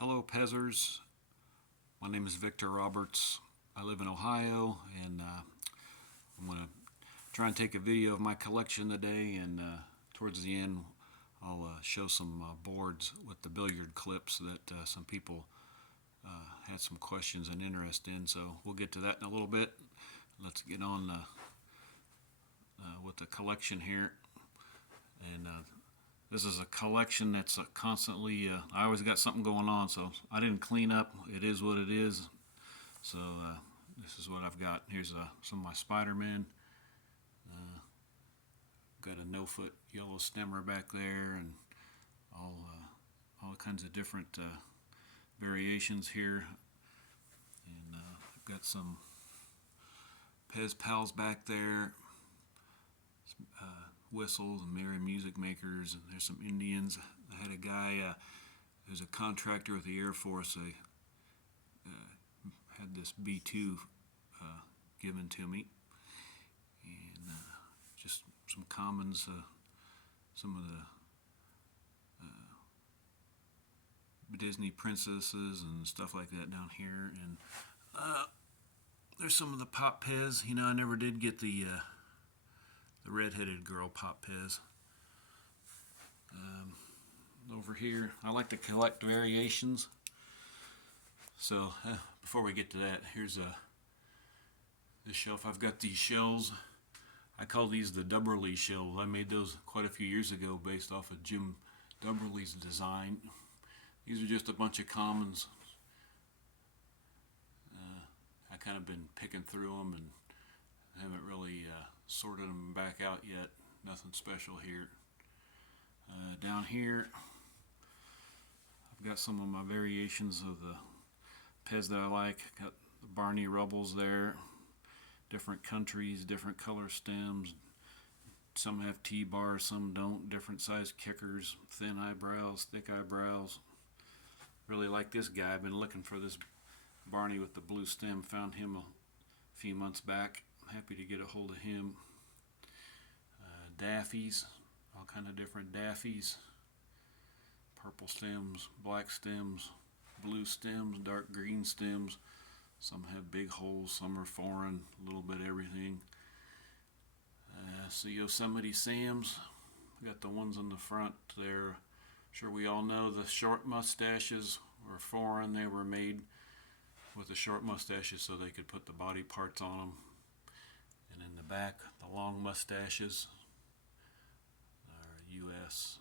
Hello, Pezzers. My name is Victor Roberts. I live in Ohio, and I'm going to try and take a video of my collection today. And towards the end, I'll show some boards with the billiard clips that some people had some questions and interest in. So we'll get to that in a little bit. Let's get on with the collection here. And this is a collection that's constantly, I always got something going on, so I didn't clean up. It is what it is. So this is what I've got. Here's some of my Spider-Man. Got a no-foot yellow stemmer back there, and all kinds of different variations here. And I've got some PEZ pals back there. Whistles and merry music makers, and there's some Indians. I had a guy who's a contractor with the Air Force. I had this B2 given to me, and just some commons, some of the Disney princesses and stuff like that down here. And there's some of the pop PEZ. You know, I never did get the redheaded girl pop PEZ. Over here, I like to collect variations. So before we get to that, here's this shelf. I've got these shells. I call these the Dubberly shells. I made those quite a few years ago based off of Jim Dubberly's design. These are just a bunch of commons. I kind of been picking through them and haven't really sorted them back out yet. Nothing special here. Down here, I've got some of my variations of the PEZ that I like. Got the Barney Rubbles there. Different countries, different color stems. Some have T-bars, some don't. Different size kickers, thin eyebrows, thick eyebrows. Really like this guy. I've been looking for this Barney with the blue stem. Found him a few months back. Happy to get a hold of him. Daffies, all kind of different Daffies. Purple stems, black stems, blue stems, dark green stems. Some have big holes, some are foreign, a little bit of everything. So Yosemite Sams, got the ones on the front there. Sure, we all know the short mustaches were foreign. They were made with the short mustaches so they could put the body parts on them. And in the back, the long mustaches are U.S.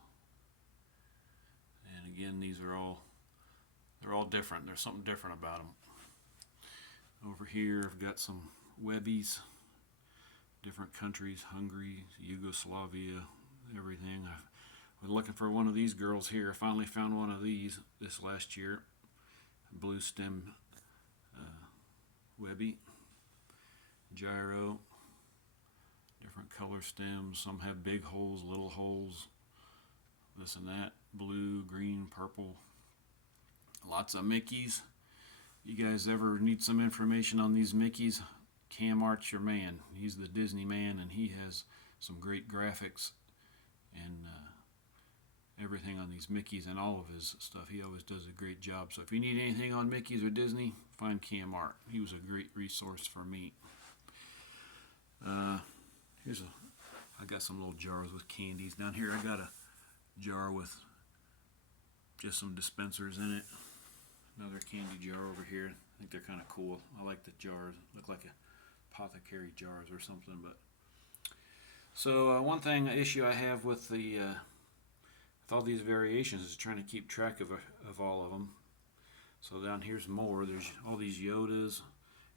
And again, they're all different. There's something different about them. Over here, I've got some Webbies, different countries, Hungary, Yugoslavia, everything. I've been looking for one of these girls here. I finally found one of these this last year. Blue stem Webby, gyro, different color stems. Some have big holes, little holes, this and that, blue, green, purple. Lots of Mickeys. You guys ever need some information on these Mickeys? Cam Art's your man. He's the Disney man, and he has some great graphics and everything on these Mickeys and all of his stuff. He always does a great job. So if you need anything on Mickeys or Disney, find Cam Art. He was a great resource for me. I got some little jars with candies. Down here I got a jar with just some dispensers in it. Another candy jar over here. I think they're kind of cool. I like the jars. Look like apothecary jars or something. But so one issue I have with with all these variations is trying to keep track of all of them. So down here's more. There's all these Yodas,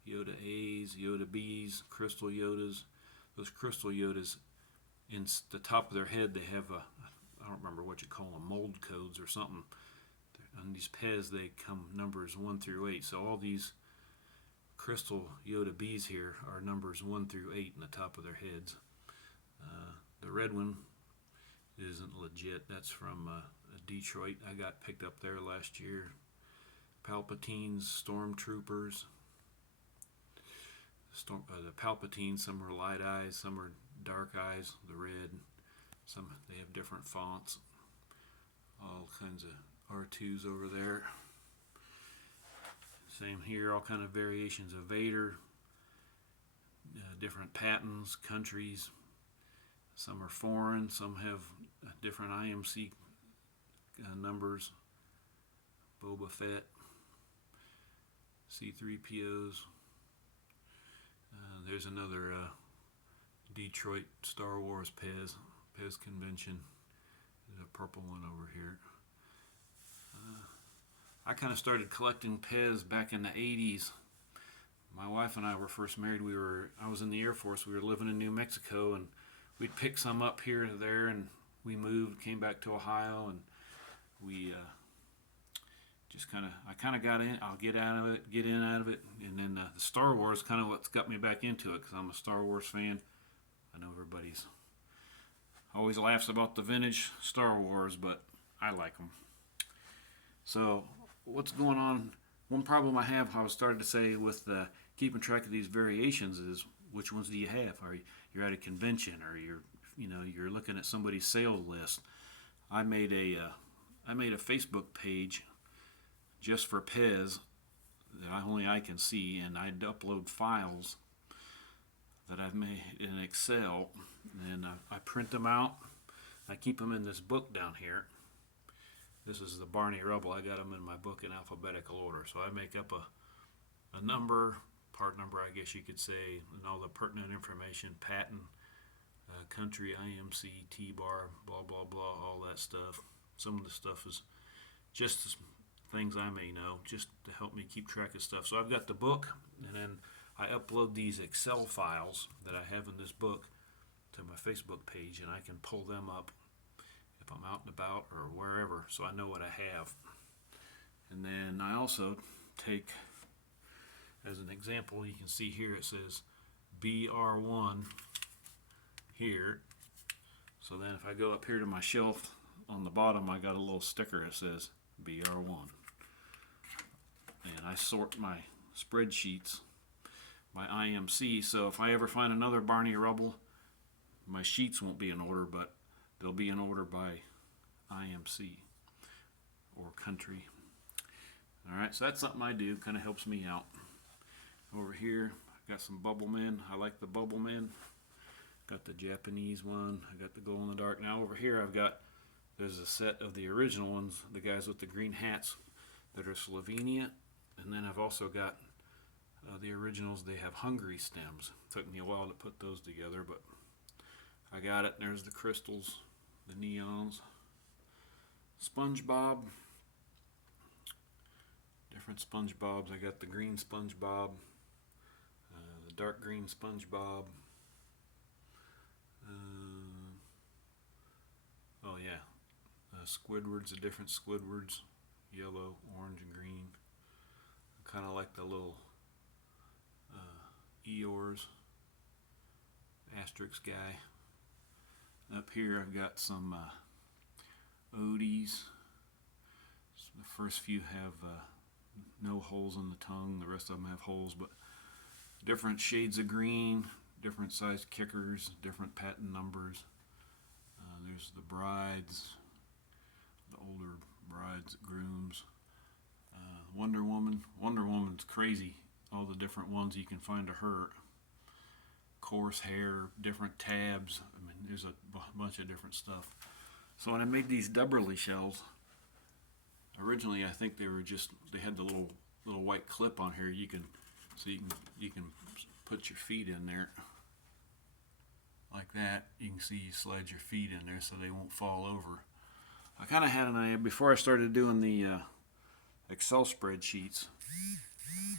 Yoda A's, Yoda B's, crystal Yodas. Those crystal Yodas, in the top of their head, they have I don't remember what you call them, mold codes or something. On these PEZ, they come numbers 1 through 8. So all these crystal Yoda B's here are numbers 1 through 8 in the top of their heads. The red one isn't legit. That's from Detroit. I got picked up there last year. Palpatines, Stormtroopers. The Palpatines, some are light eyes, some are dark eyes, the red. Some they have different fonts. All kinds of R2s over there. Same here, all kind of variations of Vader, different patents, countries. Some are foreign, some have different IMC numbers. Boba Fett, C-3POs. There's another Detroit Star Wars PEZ convention. There's a purple one over here. I kind of started collecting PEZ back in the 80s. My wife and I were first married. I was in the Air Force. We were living in New Mexico, and we'd pick some up here and there, and we moved, came back to Ohio, and we I kind of got in. I'll get in out of it, and then the Star Wars kind of what's got me back into it, because I'm a Star Wars fan. I know everybody's always laughs about the vintage Star Wars, but I like them. So what's going on? One problem I have, I was starting to say, with keeping track of these variations is which ones do you have? You're at a convention, or you're looking at somebody's sales list. I made a Facebook page just for PEZ that only I can see, and I'd upload files that I've made in Excel, and I print them out. I keep them in this book down here. This is the Barney Rubble. I got them in my book in alphabetical order. So I make up a number, part number, I guess you could say, and all the pertinent information, patent, country, IMC, T-bar, blah, blah, blah, all that stuff. Some of the stuff is just things I may know, just to help me keep track of stuff. So I've got the book, and then I upload these Excel files that I have in this book to my Facebook page, and I can pull them up if I'm out and about or wherever, so I know what I have. And then I also take, as an example, you can see here it says BR1 here. So then if I go up here to my shelf, on the bottom I got a little sticker that says BR1. And I sort my spreadsheets by IMC, so if I ever find another Barney Rubble, my sheets won't be in order, but they'll be in order by IMC or country. Alright, so that's something I do, kind of helps me out. Over here, I got some bubble men. I like the bubble men. Got the Japanese one. I got the glow in the dark. Now over here there's a set of the original ones, the guys with the green hats that are Slovenia. And then I've also got the originals. They have Hungary stems. Took me a while to put those together, but I got it. There's the crystals, the neons. SpongeBob. Different SpongeBobs. I got the green SpongeBob, the dark green SpongeBob. Oh yeah, Squidward's, the different Squidwards, yellow, orange, and green. Kind of like the little Eeyores, Asterix guy. Up here I've got some Odies. The first few have no holes in the tongue. The rest of them have holes, but different shades of green, different sized kickers, different patent numbers. There's the brides, the older brides, grooms. Wonder Woman. Wonder Woman's crazy. All the different ones you can find of her. Coarse hair, different tabs. I mean, there's a bunch of different stuff. So when I made these Dubberly shells, originally I think they had the little white clip on here. You can put your feet in there like that. You can see you slide your feet in there so they won't fall over. I kind of had an idea before I started doing the Excel spreadsheets.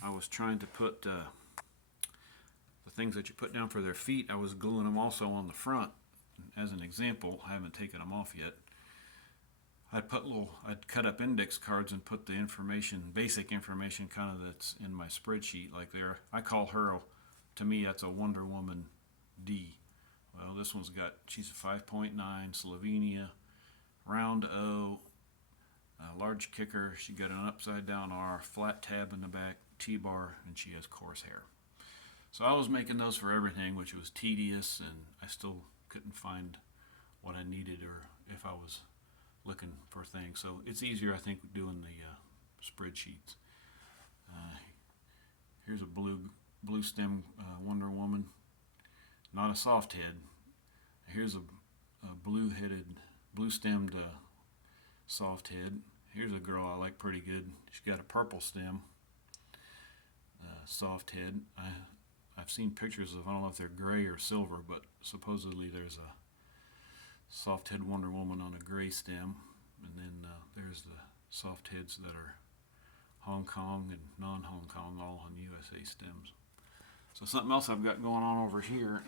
I was trying to put the things that you put down for their feet. I was gluing them also on the front. As an example, I haven't taken them off yet. I'd cut up index cards and put the information, basic information kind of that's in my spreadsheet like there. I call her, to me that's a Wonder Woman D. Well, this one's she's a 5.9, Slovenia, round O, large kicker, she got an upside down R, flat tab in the back, T-bar, and she has coarse hair. So I was making those for everything, which was tedious, and I still couldn't find what I needed or if I was looking for things. So it's easier, I think, doing the spreadsheets. Here's a blue stem Wonder Woman, not a soft head. Here's a blue stemmed soft head. Here's a girl I like pretty good. She's got a purple stem, soft head. I've seen pictures of, I don't know if they're gray or silver, but supposedly there's a soft head Wonder Woman on a gray stem, and then there's the soft heads that are Hong Kong and non-Hong Kong, all on USA stems. So something else I've got going on over here,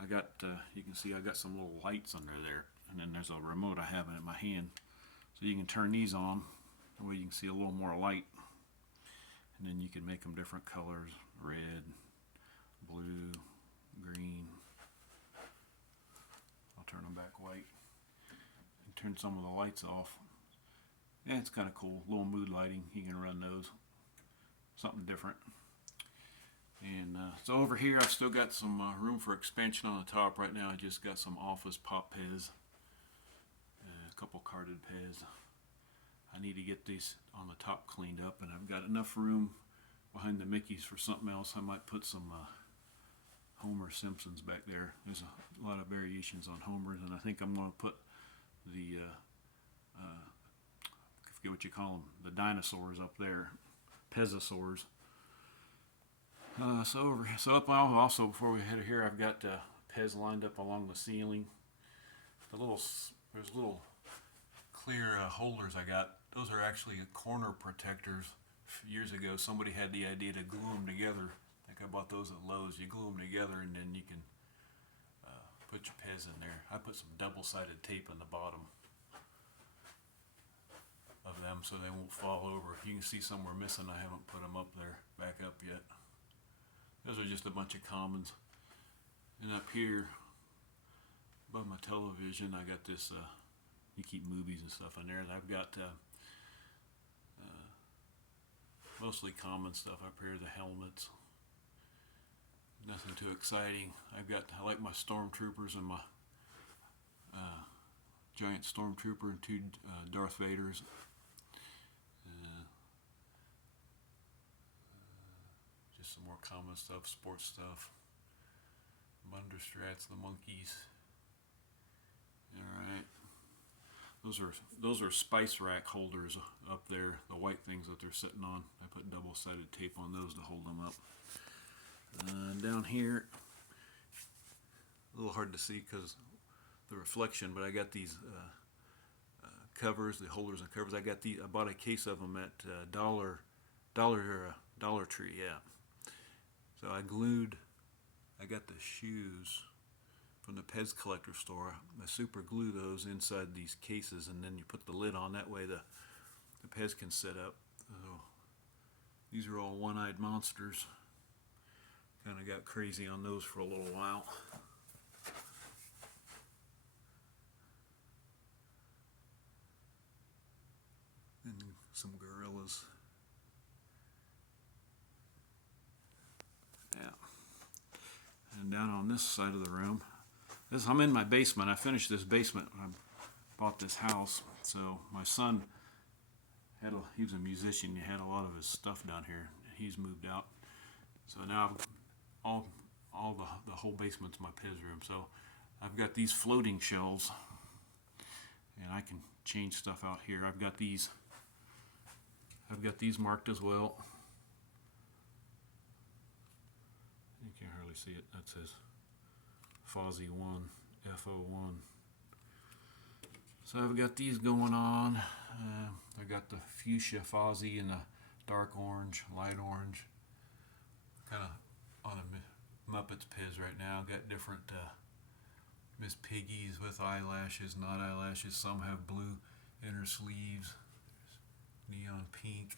I got, you can see I got some little lights under there, and then there's a remote I have in my hand. So you can turn these on, that way you can see a little more light. And then you can make them different colors, red, blue, green. I'll turn them back white and turn some of the lights off. Yeah, it's kind of cool. A little mood lighting. You can run those. Something different. And so over here I've still got some room for expansion on the top. Right now I just got some office pop PEZ. A couple carded PEZ. I need to get these on the top cleaned up, and I've got enough room behind the Mickeys for something else. I might put some Homer Simpsons back there. There's a lot of variations on Homers, and I think I'm going to put the I forget what you call them, the dinosaurs up there, Pezosaurs. So up also before we head here, I've got PEZ lined up along the ceiling. There's little clear holders I got. Those are actually corner protectors. Years ago, somebody had the idea to glue them together. I think I bought those at Lowe's. You glue them together, and then you can put your PEZ in there. I put some double-sided tape on the bottom of them so they won't fall over. You can see some were missing. I haven't put them up there, back up yet. Those are just a bunch of commons. And up here, above my television, I got this, you keep movies and stuff in there. And I've got mostly common stuff up here, the helmets. Nothing too exciting. I like my stormtroopers and my giant stormtrooper and two Darth Vaders. Just some more common stuff, sports stuff. Munderstrats, the monkeys. Alright. Those are spice rack holders up there, the white things that they're sitting on. I put double-sided tape on those to hold them up. Down here, a little hard to see because the reflection, but I got these covers, the holders and covers. I bought a case of them at Dollar Tree, yeah. So I got the shoes from the PEZ collector store. I super glue those inside these cases, and then you put the lid on. That way the PEZ can sit up. So these are all one-eyed monsters. Kind of got crazy on those for a little while. And some gorillas. Yeah. And down on this side of the room, I'm in my basement. I finished this basement when I bought this house. So my son he was a musician. He had a lot of his stuff down here. He's moved out. So now all the whole basement's my PEZ room. So I've got these floating shelves, and I can change stuff out here. I've got these marked as well. You can't hardly see it. That says Fozzie 1, FO1. So I've got these going on. I got the fuchsia Fozzie and the dark orange, light orange. Kind of on a Muppets PEZ right now. Got different Miss Piggies with eyelashes, not eyelashes. Some have blue inner sleeves. There's neon pink.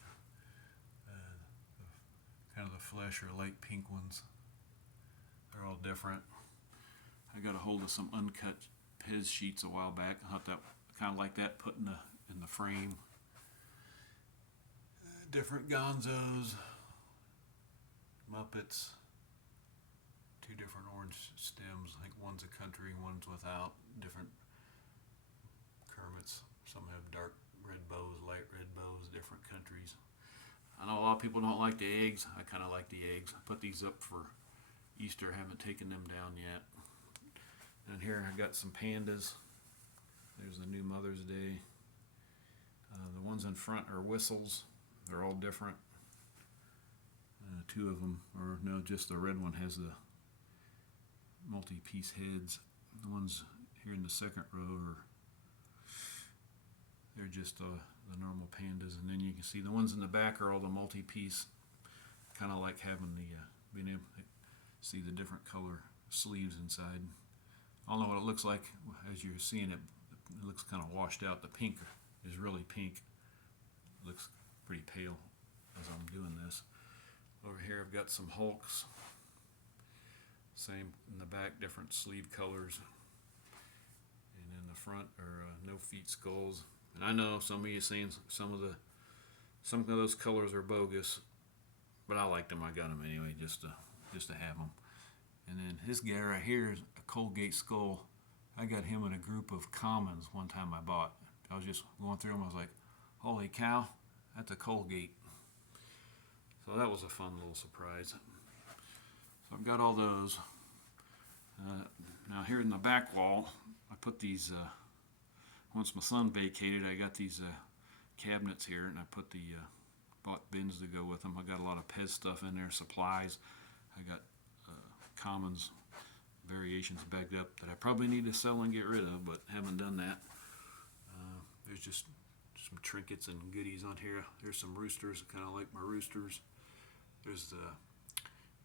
Kind of the flesh or light pink ones. They're all different. I got a hold of some uncut PEZ sheets a while back. I thought that kind of like that put in the frame. Different Gonzos, Muppets, two different orange stems. I think one's a country, one's without. Different Kermits. Some have dark red bows, light red bows, different countries. I know a lot of people don't like the eggs. I kind of like the eggs. I put these up for Easter. I haven't taken them down yet. And here I got some pandas. There's the new Mother's Day. The ones in front are whistles. They're all different. Two of them, or no, just the red one has the multi-piece heads. The ones here in the second row are they're just the normal pandas, and then you can see the ones in the back are all the multi-piece. Kind of like having the being able to see the different color sleeves inside. I don't know what it looks like as you're seeing it. It looks kind of washed out. The pink is really pink. It looks pretty pale as I'm doing this. Over here I've got some Hulks. Same in the back, different sleeve colors. And in the front are no feet skulls. And I know some of you saying some of those colors are bogus, but I liked them. I got them anyway, just to have them. And then this guy right here is a Colgate skull. I got him in a group of commons one time I bought. I was just going through them. I was like, holy cow, that's a Colgate. So that was a fun little surprise. So I've got all those. Now here in the back wall, I put these, once my son vacated, I got these cabinets here, and I put bought bins to go with them. I got a lot of PEZ stuff in there, supplies. I got commons, variations bagged up that I probably need to sell and get rid of, but haven't done that. There's just some trinkets and goodies on here. There's some roosters. I kind of like my roosters. There's the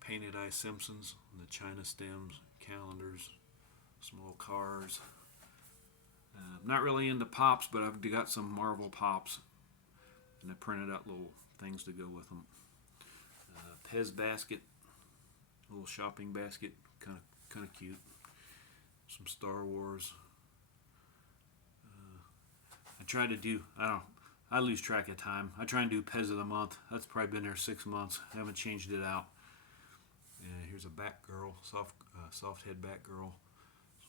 painted eye Simpsons, and the China stems, calendars, some little cars. I'm not really into pops, but I've got some Marvel pops, and I printed out little things to go with them. PEZ basket, little shopping basket, kind of cute. Some Star Wars. I try to do, I lose track of time. I try and do PEZ of the month. That's probably been there 6 months. I haven't changed it out. Here's a Batgirl, soft head Batgirl.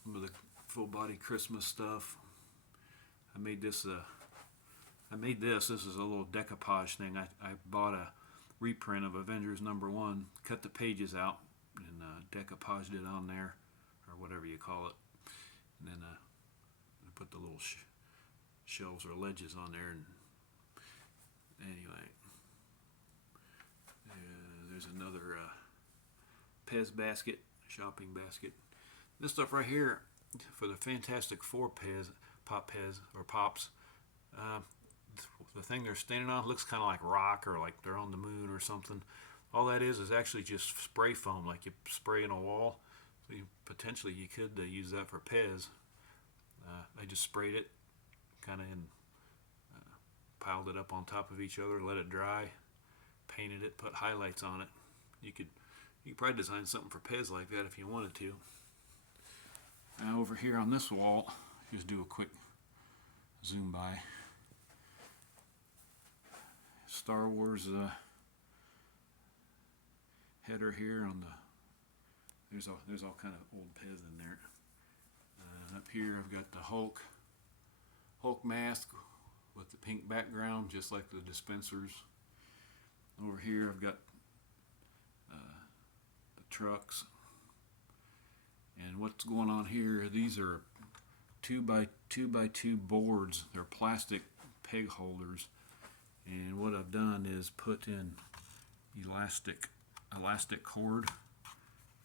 Some of the full body Christmas stuff. I made this. This is a little decoupage thing. I bought a reprint of Avengers #1, cut the pages out, and decoupaged it on there, or whatever you call it. And then I put the little shelves or ledges on there. And anyway, there's another PEZ basket, shopping basket. This stuff right here for the Fantastic Four PEZ, Pops. The thing they're standing on looks kind of like rock, or like they're on the moon or something. All that is actually just spray foam, like you spray in a wall. So potentially you could use that for PEZ. I just sprayed it, kind of piled it up on top of each other, let it dry, painted it, put highlights on it. You could probably design something for PEZ like that if you wanted to. Now over here on this wall, just do a quick zoom by. Star Wars header here on the. There's all kind of old PEZ in there. Up here I've got the Hulk mask with the pink background, just like the dispensers. Over here I've got the trucks. And what's going on here? These are 2x2 boards. They're plastic peg holders. And what I've done is put in elastic cord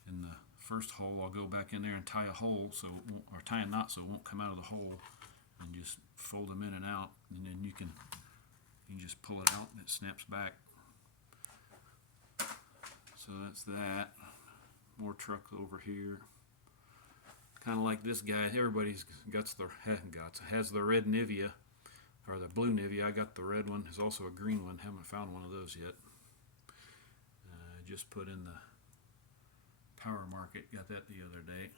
in the first hole. I'll go back in there and tie a hole or tie a knot so it won't come out of the hole, and just fold them in and out, and then you can just pull it out and it snaps back. So that's that. More truck over here. Kind of like this guy. Everybody's has the red Nivea. Or the blue Nivea. I got the red one. There's also a green one. Haven't found one of those yet. Just put in the Power Market. Got that the other day.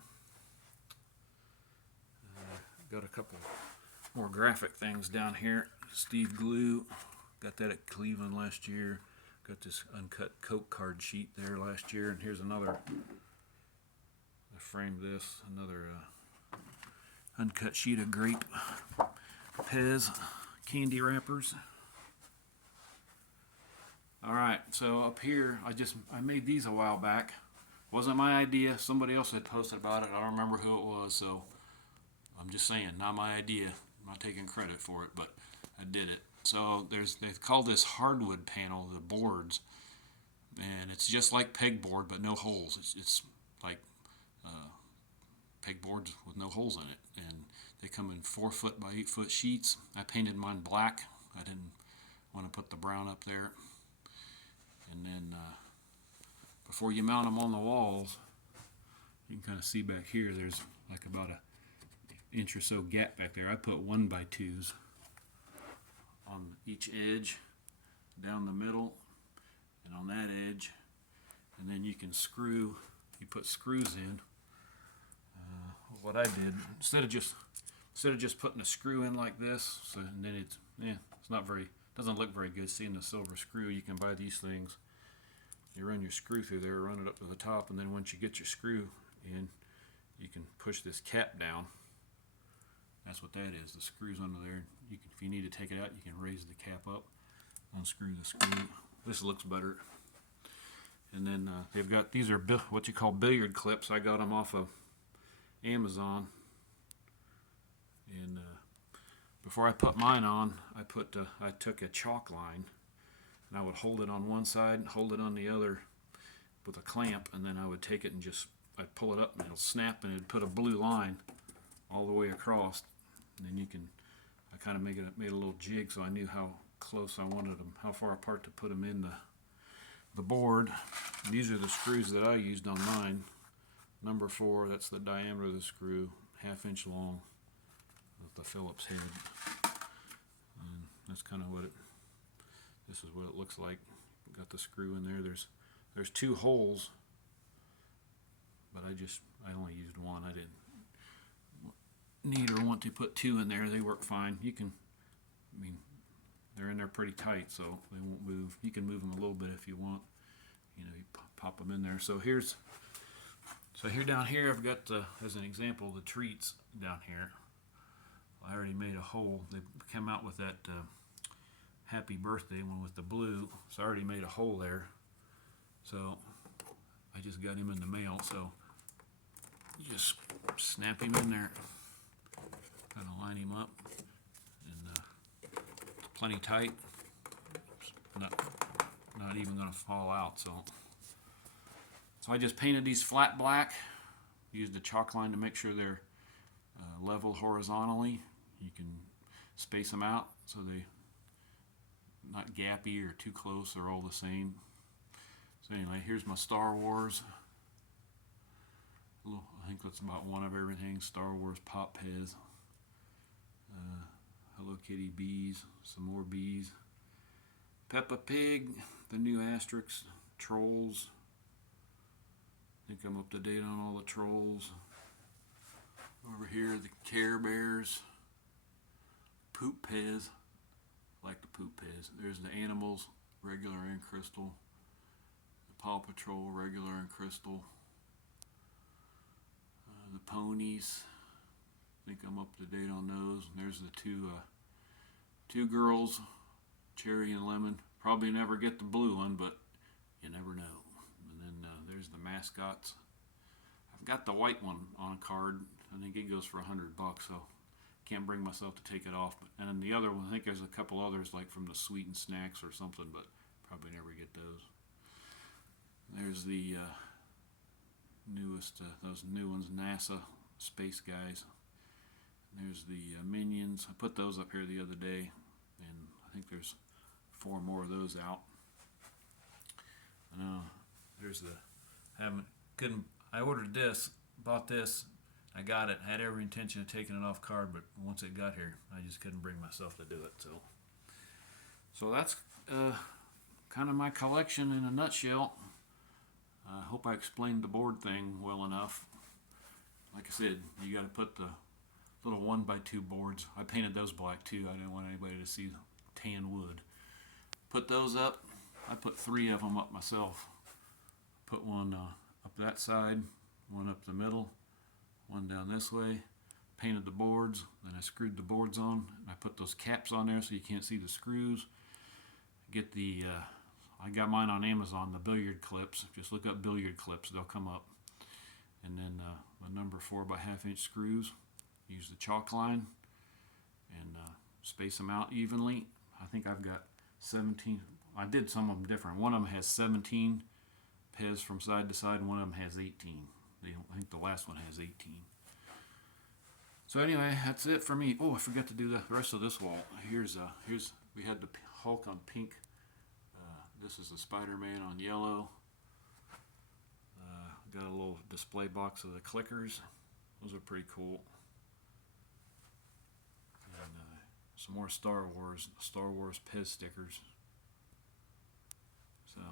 Got a couple more graphic things down here. Steve Glue. Got that at Cleveland last year. Got this uncut Coke card sheet there last year. And here's another. I framed this. Another uncut sheet of grape PEZ candy wrappers. All right, so up here, I made these a while back. Wasn't my idea. Somebody else had posted about it. I don't remember who it was, so I'm just saying, not my idea. I'm not taking credit for it, but I did it. So they call this hardwood panel the boards, and it's just like pegboard but no holes. It's like pegboards with no holes in it, and they come in 4-foot by 8-foot sheets. I painted mine black. I didn't want to put the brown up there. And then before you mount them on the walls, you can kind of see back here, there's like about a inch or so gap back there. I put 1x2s on each edge, down the middle, and on that edge. And then you can you put screws in. What I did, instead of just putting a screw in like this, so and then doesn't look very good seeing the silver screw. You can buy these things. You run your screw through there, run it up to the top, and then once you get your screw in, you can push this cap down. That's what that is. The screw's under there. If you need to take it out, you can raise the cap up, unscrew the screw. This looks better. And then these are what you call billiard clips. I got them off of Amazon. And before I put mine on, I took a chalk line, and I would hold it on one side and hold it on the other with a clamp, and then I would take it and I'd pull it up and it'll snap, and it'd put a blue line all the way across. And then I kind of made a little jig so I knew how close I wanted them, how far apart to put them in the board. And these are the screws that I used on mine. Number 4, that's the diameter of the screw, 1/2 inch long with the Phillips head. And that's kind of this is what it looks like. Got the screw in there. There's 2 holes, but I only used one. I didn't need or want to put 2 in there. They work fine. They're in there pretty tight, so they won't move. You can move them a little bit if you want. You pop them in there. So here down here, I've got as an example the treats down here. I already made a hole. They came out with that happy birthday one with the blue, so I already made a hole there. So I just got him in the mail. So you just snap him in there, kind of line him up, and it's plenty tight. It's not even going to fall out. So I just painted these flat black. Used the chalk line to make sure they're level horizontally. You can space them out so they're not gappy or too close. They're all the same. So anyway, here's my Star Wars. I think that's about one of everything. Star Wars Pop PEZ. Hello Kitty bees. Some more bees. Peppa Pig. The new Asterix. Trolls. I think I'm up to date on all the trolls. Over here, the Care Bears. Poop PEZ. I like the Poop PEZ. There's the animals, regular and crystal. The Paw Patrol, regular and crystal. The ponies. I think I'm up to date on those. And there's the two girls, Cherry and Lemon. Probably never get the blue one, but you never know. And then there's the mascots. I've got the white one on a card. I think it goes for $100, so can't bring myself to take it off. And then the other one, I think there's a couple others like from the Sweet and Snacks or something, but probably never get those. There's the newest, those new ones, NASA Space Guys. There's the Minions. I put those up here the other day, and I think there's 4 more of those out. There's I ordered this, bought this, I got it, had every intention of taking it off card, but once it got here, I just couldn't bring myself to do it. So that's kind of my collection in a nutshell. I hope I explained the board thing well enough. Like I said, you got to put the little 1x2 boards. I painted those black too. I didn't want anybody to see tan wood. Put those up. I put 3 of them up myself. Put one up that side, one up the middle, one down this way. Painted the boards, then I screwed the boards on, and I put those caps on there so you can't see the screws. Get the I got mine on Amazon, the billiard clips. Just look up billiard clips, they'll come up. And then my number 4x1/2 inch screws. Use the chalk line and space them out evenly. I think I've got 17. I did some of them different. One of them has 17 PEZ from side to side, and one of them has 18. I think the last one has 18. So anyway, that's it for me. Oh, I forgot to do the rest of this wall. Here's we had the Hulk on pink. This is the Spider-Man on yellow. Got a little display box of the clickers. Those are pretty cool. And some more Star Wars PEZ stickers. So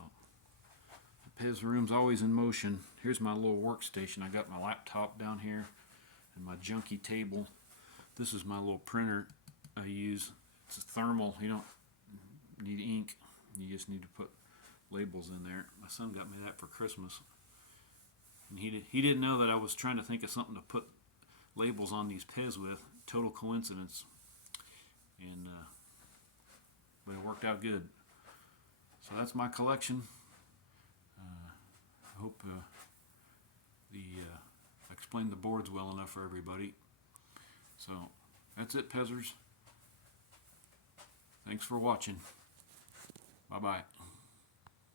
the PEZ room's always in motion. Here's my little workstation. I got my laptop down here and my junky table. This is my little printer I use. It's a thermal. You don't need ink. You just need to put labels in there. My son got me that for Christmas. And he didn't know that I was trying to think of something to put labels on these PEZ with. Total coincidence. And but it worked out good. So that's my collection. I hope I explained the boards well enough for everybody. So that's it, PEZers. Thanks for watching. Bye-bye.